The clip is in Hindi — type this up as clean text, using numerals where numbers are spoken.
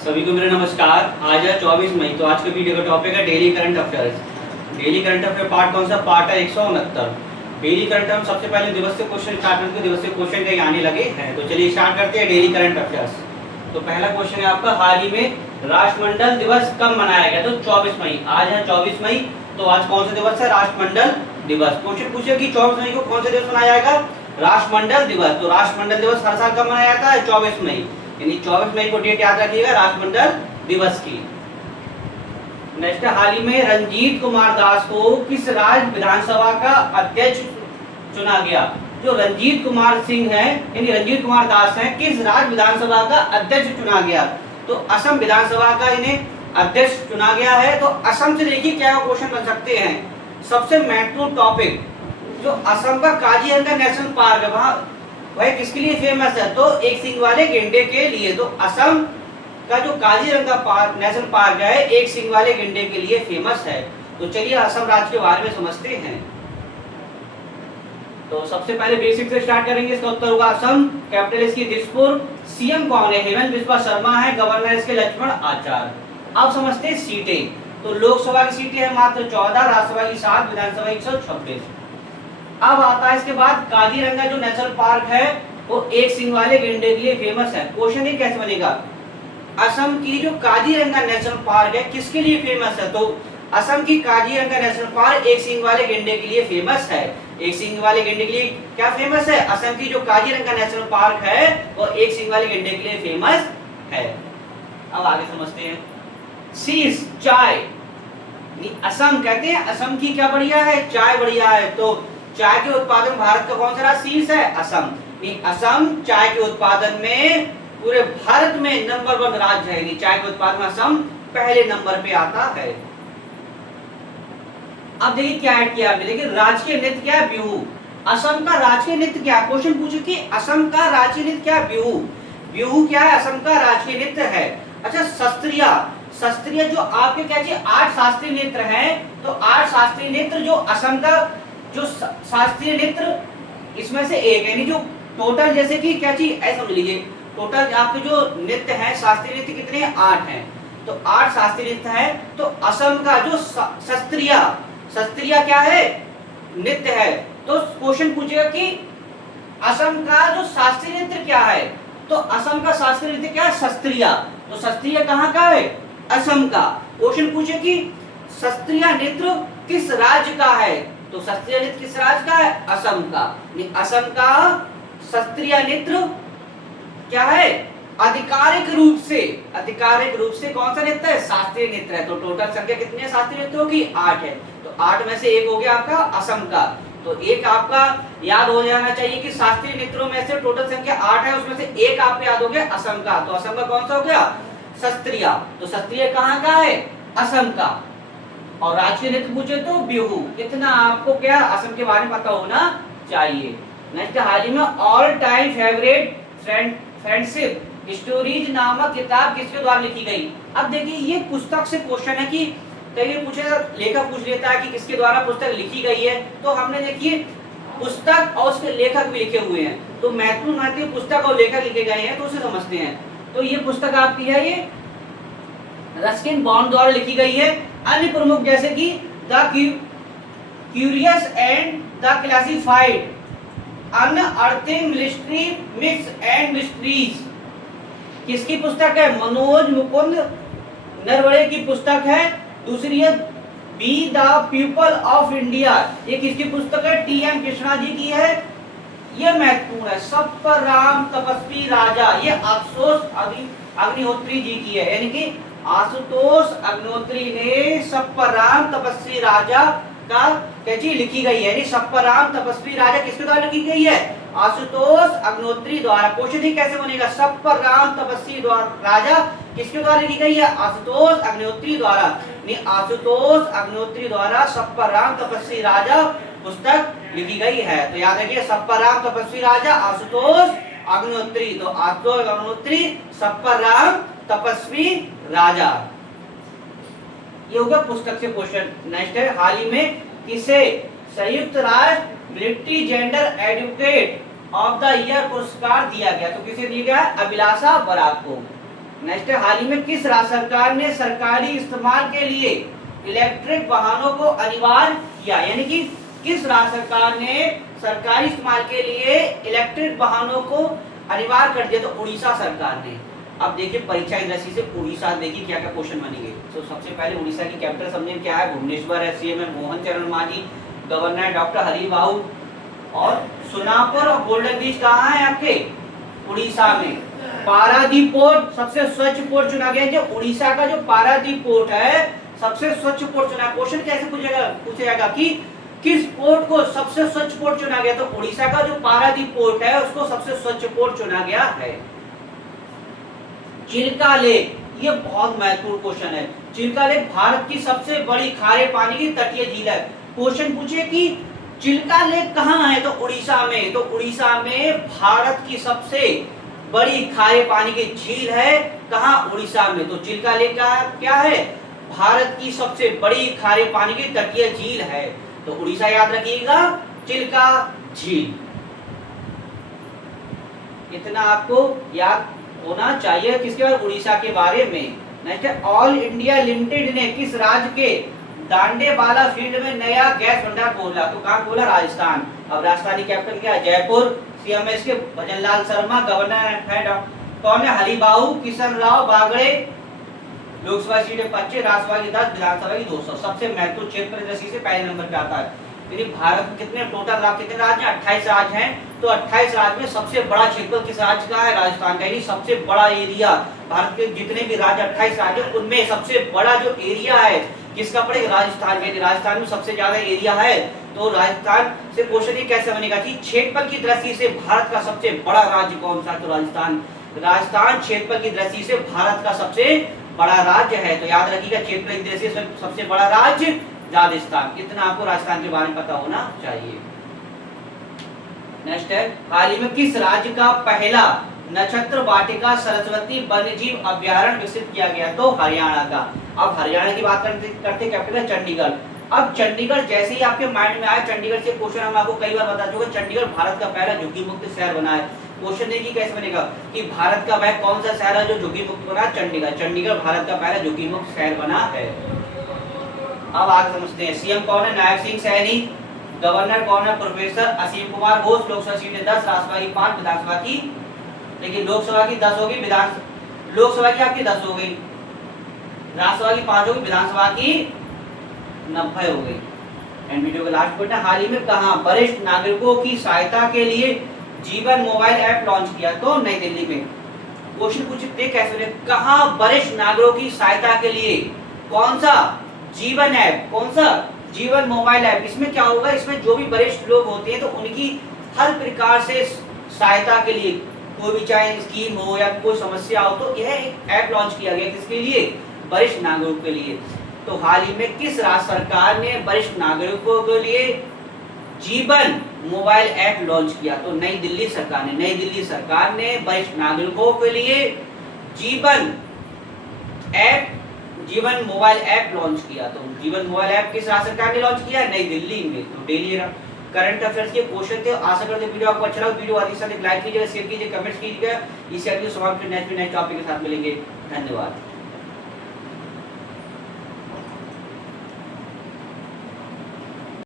सभी को मेरा नमस्कार। आज है 24 मई। तो आज के वीडियो का टॉपिक है daily current affairs. Daily current affair part कौन सा? पार्ट है 169। डेली करंट हम सबसे पहले दिवस से क्वेश्चन स्टार्ट करते हैं। दिवस से क्वेश्चन कहीं आने लगे हैं, तो चलिए स्टार्ट करते हैं डेली करंट अफेयर्स। तो पहला क्वेश्चन है आपका, हाल ही में राष्ट्रमंडल दिवस कब मनाया गया? तो 24 मई। आज है 24 मई, तो आज कौन सा दिवस है? राष्ट्रमंडल दिवस। क्वेश्चन पूछे कि 24 मई को कौन सा दिवस मनाया जाएगा? राष्ट्रमंडल दिवस। तो राष्ट्रमंडल दिवस हर साल कब मनाया जाता है? 24 मई। यानी 24 मई को डेट याद रखिएगा राष्ट्रमंडल दिवस की। नेक्स्ट, हाल ही में रंजीत कुमार दास को किस राज्य विधानसभा का अध्यक्ष चुना गया? जो रंजीत कुमार सिंह है यानी रंजीत कुमार दास हैं, किस राज्य विधानसभा का अध्यक्ष चुना गया? तो असम विधानसभा का इन्हें अध्यक्ष चुना गया है। तो असम से देखिए क्या क्वेश्चन बन सकते हैं। सबसे महत्वपूर्ण टॉपिक, जो असम का काजीरंगा नेशनल पार्क है, वहां वह किसके लिए फेमस है? तो एक सींग वाले गेंडे के लिए। तो असम का जो काजीरंगा पार्क नेशनल पार्क है, एक सींग वाले गेंडे के लिए फेमस है। तो चलिए असम राज्य के बारे में समझते हैं। तो सबसे पहले बेसिक से स्टार्ट करेंगे। इसका उत्तर होगा असम। कैपिटल इसकी दिसपुर। सीएम कौन है? हेमंत बिस्वा शर्मा है। गवर्नर इसके लक्ष्मण आचार्य। अब समझते हैं सीटें। तो लोकसभा की सीटें हैं मात्र 14, राज्यसभा की 7, विधानसभा 126। अब आता है इसके बाद काजीरंगा जो नेशनल पार्क है वो एक सींग वाले गेंडे के लिए फेमस है। क्वेश्चन ये कैसे बनेगा? असम की जो काजीरंगा नेशनल पार्क है किसके लिए फेमस है? तो असम की काजीरंगा नेशनल पार्क एक सींग वाले गेंडे के लिए फेमस है। एक सींग वाले गेंडे के लिए क्या फेमस है? असम की जो काजीरंगा नेशनल पार्क है वो एक सींग वाले गेंडे के लिए फेमस है। अब आगे समझते हैं। सीस चाय, असम कहते हैं असम की क्या बढ़िया है? चाय बढ़िया है। तो चाय के उत्पादन भारत का कौन सा राज्य शीर्ष है? असम। असम चाय के उत्पादन में पूरे भारत में नंबर 1 राज्य है। चाय के उत्पादन में असम पहले नंबर पे आता है। अब देखिए क्या ऐड किया आपने। देखिए राजकीय नृत्य क्या है? बिहू। असम का राजकीय नृत्य क्या है? क्वेश्चन पूछे कि असम का राजकीय नृत्य क्या है? बिहू। बिहू क्या है? असम का राजकीय नृत्य है। अच्छा, शास्त्रीय। शास्त्रीय जो आपके क्या चाहिए? 8 शास्त्रीय नृत्य हैं। तो 8 शास्त्रीय नृत्य जो असम का जो शास्त्रीय नृत्य इसमें से एक है। यानी जो टोटल जैसे कि क्या चीज ऐसा समझ लीजिए, टोटल आपके जो नृत्य है शास्त्रीय नृत्य कितने हैं? 8 हैं। तो 8 शास्त्रीय नृत्य है। तो असम का जो शास्त्रीय क्या है? नृत्य है। तो क्वेश्चन पूछेगा कि असम का जो शास्त्रीय नृत्य क्या है? तो असम का शास्त्रीय नृत्य क्या है? शास्त्रीय। तो शास्त्रीय कहाँ का है? असम का। क्वेश्चन पूछे कि शास्त्रीय नृत्य किस राज्य का है? तो शास्त्रीय नृत्य किस राज्य का है? असम का। असम का शास्त्रीय नृत्य क्या है? आधिकारिक रूप से कौन सा नृत्य है? शास्त्रीय नृत्य है। तो टोटल संख्या कितनी है शास्त्रीय नृत्य होगी? 8 है। तो 8 में से एक हो गया आपका असम का। तो एक आपका याद हो जाना चाहिए कि शास्त्रीय नृत्यों में से टोटल संख्या 8 है, उसमें से एक आपको याद हो गया असम का। तो असम का कौन सा हो गया? शास्त्रीय। तो शास्त्रीय कहाँ का है? असम का। और राजकीय नृत्य पूछे तो बिहू। इतना आपको क्या असम के बारे में पता होना चाहिए। नेक्स्ट, हाल ही में all time favourite friendship stories नामक किताब किसके द्वारा लिखी गई? अब देखिए ये पुस्तक से क्वेश्चन है कि कई पूछे लेखक पूछ लेता है कि किसके द्वारा पुस्तक लिखी गई है। तो हमने देखिए पुस्तक और उसके लेखक भी लिखे हुए हैं। तो महत्वपूर्ण पुस्तक और लेखक लिखे गए हैं, तो उसे समझते हैं। तो ये पुस्तक आपकी है, ये रस्किन बॉन्ड द्वारा लिखी गई है। अन्य प्रमुख जैसे कि the curious and the classified, unearthing mystery, mix and mysteries, किसकी पुस्तक है? मनोज मुकुंद नरवणे की पुस्तक है। दूसरी है be the people of India, ये किसकी पुस्तक है? टी.एम. कृष्णा जी की है। ये महत्वपूर्ण है। सप्पराम तपस्वी राजा, ये आशुतोष अग्निहोत्री जी की है। यानी कि आशुतोष अग्निहोत्री ने सप्पराम तपस्वी राजा का कैची लिखी गई है। यानी सप्पराम तपस्वी राजा किसके द्वारा लिखी गई है? आशुतोष अग्निहोत्री द्वारा। क्वेश्चन ही कैसे बनेगा? सप्पराम तपस्वी राजा किसके द्वारा लिखी गई है? आशुतोष अग्निहोत्री द्वारा। आशुतोष अग्निहोत्री द्वारा सप्पराम तपस्वी राजा पुस्तक लिखी गई है। तो याद रखिए सप्पराम तपस्वी राजा आशुतोष अग्निहोत्री। तो आशुतोष अग्निहोत्री, सप्पराम तपस्वी राजा, ये होगा पुस्तक से क्वेश्चन। नेक्स्ट है, हाल ही में किसे संयुक्त राष्ट्र British gender advocate of the year पुरस्कार दिया गया? तो किसे दिया गया? अभिलाषा बराक को। नेक्स्ट है, हाल ही में किस राज्य सरकार ने सरकारी इस्तेमाल के लिए इलेक्ट्रिक वाहनों को अनिवार्य किया? यानी कि किस राज्य सरकार ने सरकारी इस्तेमाल के लिए इलेक्ट्रिक वाहनों को अनिवार्य कर दिया? तो उड़ीसा सरकार ने। अब देखिए परीक्षा की दृष्टि से उड़ीसा, देखिए क्या क्या क्वेश्चन बनेंगे। तो सबसे पहले उड़ीसा की कैपिटल समझे क्या है? भुवनेश्वर है। सीएम है मोहन चरण मांझी, गवर्नर डॉक्टर हरिबाऊ, और सोनापुर और गोल्डन बीच कहाँ है आपके? उड़ीसा में। पारादीप पोर्ट सबसे स्वच्छ पोर्ट चुना गया। जो उड़ीसा का जो पारादीप पोर्ट है सबसे स्वच्छ पोर्ट चुना। क्वेश्चन कैसे पूछा जाएगा कि किस पोर्ट को सबसे स्वच्छ पोर्ट चुना गया? तो उड़ीसा का जो पारादीप पोर्ट है उसको सबसे स्वच्छ पोर्ट चुना गया है। चिल्का लेक, ये बहुत महत्वपूर्ण क्वेश्चन है। चिल्का लेक भारत की सबसे बड़ी खारे पानी की तटीय झील है। क्वेश्चन पूछे कि चिल्का लेक कहाँ है? तो उड़ीसा में। तो उड़ीसा में भारत की सबसे बड़ी खारे पानी की झील है। कहाँ? उड़ीसा में। तो चिल्का लेक का क्या है? भारत की सबसे बड़ी खारे पानी की तटीय झील है। तो उड़ीसा याद रखिएगा, चिल्का झील। इतना आपको याद होना चाहिए किसके बारे? उड़ीसा के बारे में। नेक्स्ट है, ऑल इंडिया लिमिटेड ने किस राज्य के दांडेवाला फील्ड में नया गैस भंडार खोला? तो कहाँ खोला? राजस्थान। अब राजस्थानी कैपिटल क्या है? जयपुर। सीएम है इसके भजनलाल शर्मा, गवर्नर है कौन है? हरिबाऊ किशन राव बागड़े। लोकसभा सीटें 25, राज्यसभा की 10, विधानसभा की 200। सबसे महत्वपूर्ण क्षेत्र दृष्टि से पहले नंबर पे आता है। यदि भारत में कितने टोटल कितने राज्य हैं? 28 राज्य हैं। तो 28 राज्य में सबसे बड़ा क्षेत्र किस राज्य का है? राजस्थान का। यानी सबसे बड़ा एरिया भारत के जितने भी राज्य 28 राज्य उनमें सबसे बड़ा जो एरिया है किसका पड़ेगा? राजस्थान में। राजस्थान में सबसे ज्यादा एरिया है। तो राजस्थान से क्वेश्चन ये कैसे बनेगा कि क्षेत्रफल की दृष्टि से भारत का सबसे बड़ा राज्य कौन सा? तो राजस्थान। राजस्थान क्षेत्रफल की दृष्टि से भारत का सबसे बड़ा राज्य है। तो याद रखिएगा क्षेत्रफल की दृष्टि से सबसे बड़ा राज्य राजस्थान। इतना आपको राजस्थान के बारे में पता होना चाहिए। नेक्स्ट है, हाल ही में किस राज्य का पहला नक्षत्र वाटिका सरस्वती वन्यजीव अभ्यारण्य विकसित किया गया? तो हरियाणा का। अब हरियाणा की बात करते कैपिटल है चंडीगढ़। अब चंडीगढ़ जैसे ही आपके माइंड में आया, चंडीगढ़ से क्वेश्चन हम आपको कई बार बता चुके, चंडीगढ़ भारत का पहला झुग्गी मुक्त शहर बना है। क्वेश्चन देखिए कैसे बनेगा कि भारत का वह कौन सा शहर है जो झुग्गी मुक्त बना? चंडीगढ़। चंडीगढ़ भारत का पहला झुग्गी मुक्त शहर बना है। अब आगे समझते हैं, सीएम कौन है? नायब सिंह सैनी। गवर्नर कौन है? प्रोफेसर असीम कुमार घोष। लोकसभा सीटें 10, राज्यसभा की 5, विधानसभा की, लेकिन लोकसभा की 10 होगी, लोकसभा की आपकी 10 हो गई, राज्यसभा की 5 होगी, विधानसभा की 90 हो गई। एंड वीडियो का लास्ट पॉइंट है, हाल ही में कहां वरिष्ठ नागरिकों की सहायता के लिए जीवन मोबाइल ऐप लॉन्च किया? तो नई दिल्ली में। क्वेश्चन पूछते कैसे, कहां वरिष्ठ नागरिकों की सहायता के लिए कौन सा जीवन ऐप? कौन सा? जीवन मोबाइल ऐप। इसमें क्या होगा? इसमें जो भी वरिष्ठ लोग होते हैं तो उनकी हर प्रकार से सहायता के लिए, कोई भी चाहे स्कीम हो या कोई समस्या हो, तो यह एक ऐप लॉन्च किया गया। किसके लिए? वरिष्ठ नागरिकों के लिए। तो हाल ही में किस राज्य सरकार ने वरिष्ठ नागरिकों के लिए जीवन मोबाइल ऐप लॉन्च किया? तो नई दिल्ली सरकार ने। नई दिल्ली सरकार ने वरिष्ठ नागरिकों के लिए जीवन मोबाइल ऐप लॉन्च किया। तो जीवन मोबाइल ऐप किस राज्य सरकार ने लॉन्च किया? नई दिल्ली में। तो डेली करंट अफेयर्स के क्वेश्चन थे। आशा करते हैं वीडियो आपको अच्छा लगा। वीडियो आदि साथ लाइक कीजिएगा, शेयर कीजिए, कमेंट्स कीजिएगा। इसी वीडियो समाप्त नेक्स्ट टॉपिक के साथ मिलेंगे। धन्यवाद।